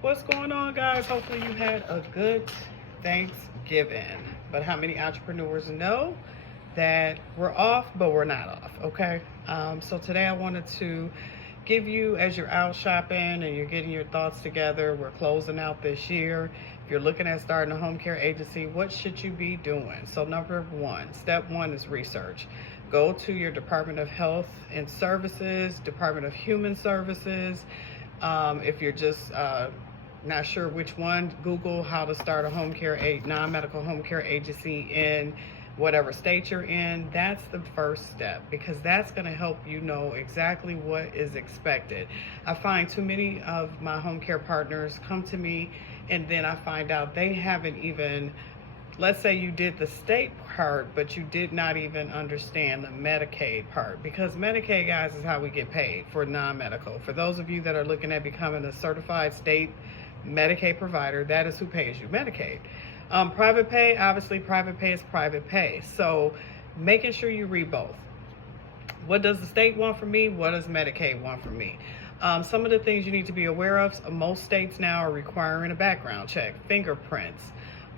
What's going on, guys? Hopefully you had a good Thanksgiving. But how many entrepreneurs know that we're off, but we're not off, okay? So today I wanted to give you, as you're out shopping and you're getting your thoughts together, we're closing out this year. If you're looking at starting a home care agency, what should you be doing? So number one, step one is research. Go to your Department of Health and Services, Department of Human Services. If you're just not sure which one, Google how to start a non-medical home care agency in whatever state you're in. That's the first step, because that's going to help you know exactly what is expected. I find too many of my home care partners come to me and then I find out they haven't even, let's say you did the state part, but you did not even understand the Medicaid part, because Medicaid, guys, is how we get paid for non-medical. For those of you that are looking at becoming a certified state Medicaid provider, that is who pays you Medicaid. Private pay, obviously private pay is private pay. So making sure you read both. What does the state want from me? What does Medicaid want from me? Some of the things you need to be aware of, most states now are requiring a background check, fingerprints.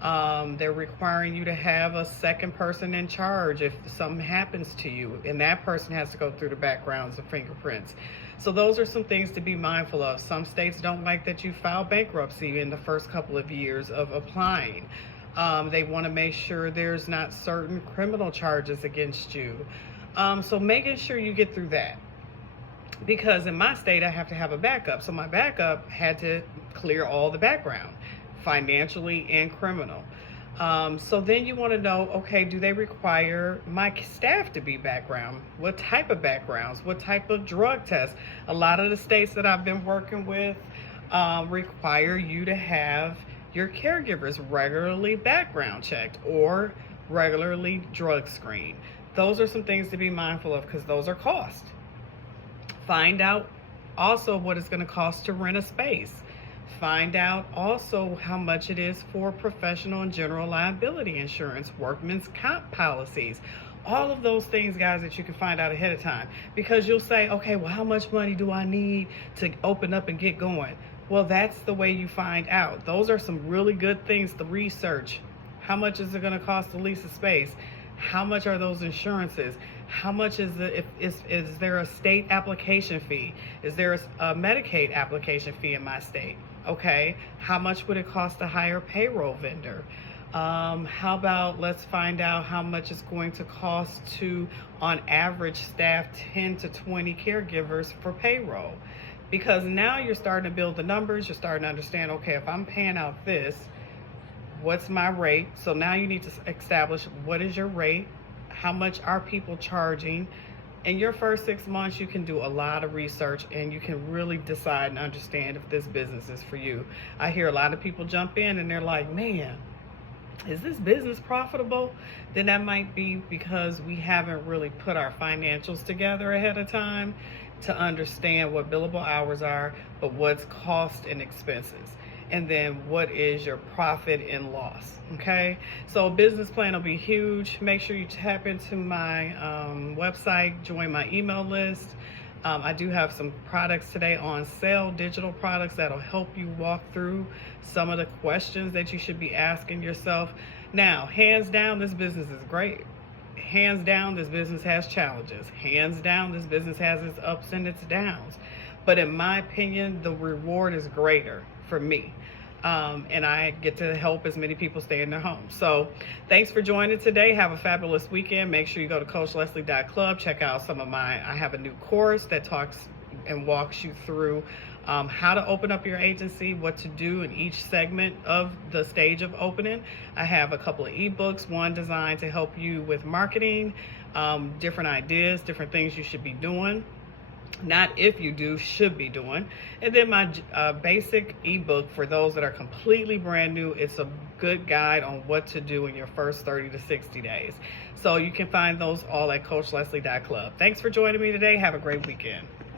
They're requiring you to have a second person in charge if something happens to you, and that person has to go through the backgrounds and fingerprints. So those are some things to be mindful of. Some states don't like that you file bankruptcy in the first couple of years of applying. They want to make sure there's not certain criminal charges against you. So making sure you get through that. Because in my state, I have to have a backup. So my backup had to clear all the background, financially and criminal. So then you want to know, okay, do they require my staff to be background? What type of backgrounds? What type of drug tests? A lot of the states that I've been working with require you to have your caregivers regularly background checked or regularly drug screened. Those are some things to be mindful of, because those are costs. Find out also what it's going to cost to rent a space. Find out also how much it is for professional and general liability insurance, workman's comp policies, all of those things, guys, that you can find out ahead of time. Because you'll say, okay, well, how much money do I need to open up and get going? Well, that's the way you find out. Those are some really good things to research. How much is it going to cost to lease a space? How much are those insurances? How much is is there a state application fee? Is there a Medicaid application fee in my state? Okay, how much would it cost to hire a payroll vendor? How about, let's find out how much it's going to cost to, on average, staff 10 to 20 caregivers for payroll. Because now you're starting to build the numbers, you're starting to understand, okay, if I'm paying out this, what's my rate? So now you need to establish, what is your rate? How much are people charging? In your first 6 months, you can do a lot of research and you can really decide and understand if this business is for you. I hear a lot of people jump in and they're like, man, is this business profitable? Then that might be because we haven't really put our financials together ahead of time to understand what billable hours are, but what's cost and expenses. And then what is your profit and loss, okay? So a business plan will be huge. Make sure you tap into my website, join my email list. I do have some products today on sale, digital products that'll help you walk through some of the questions that you should be asking yourself. Now, hands down, this business is great. Hands down, this business has challenges. Hands down, this business has its ups and its downs. But in my opinion, the reward is greater for me. And I get to help as many people stay in their homes. So thanks for joining today. Have a fabulous weekend. Make sure you go to CoachLeslie.club. Check out I have a new course that talks and walks you through how to open up your agency, what to do in each segment of the stage of opening. I have a couple of ebooks, one designed to help you with marketing, different ideas, different things you should be doing. Not if you do, should be doing. And then my basic ebook for those that are completely brand new. It's a good guide on what to do in your first 30 to 60 days. So you can find those all at CoachLeslie.club. Thanks for joining me today. Have a great weekend.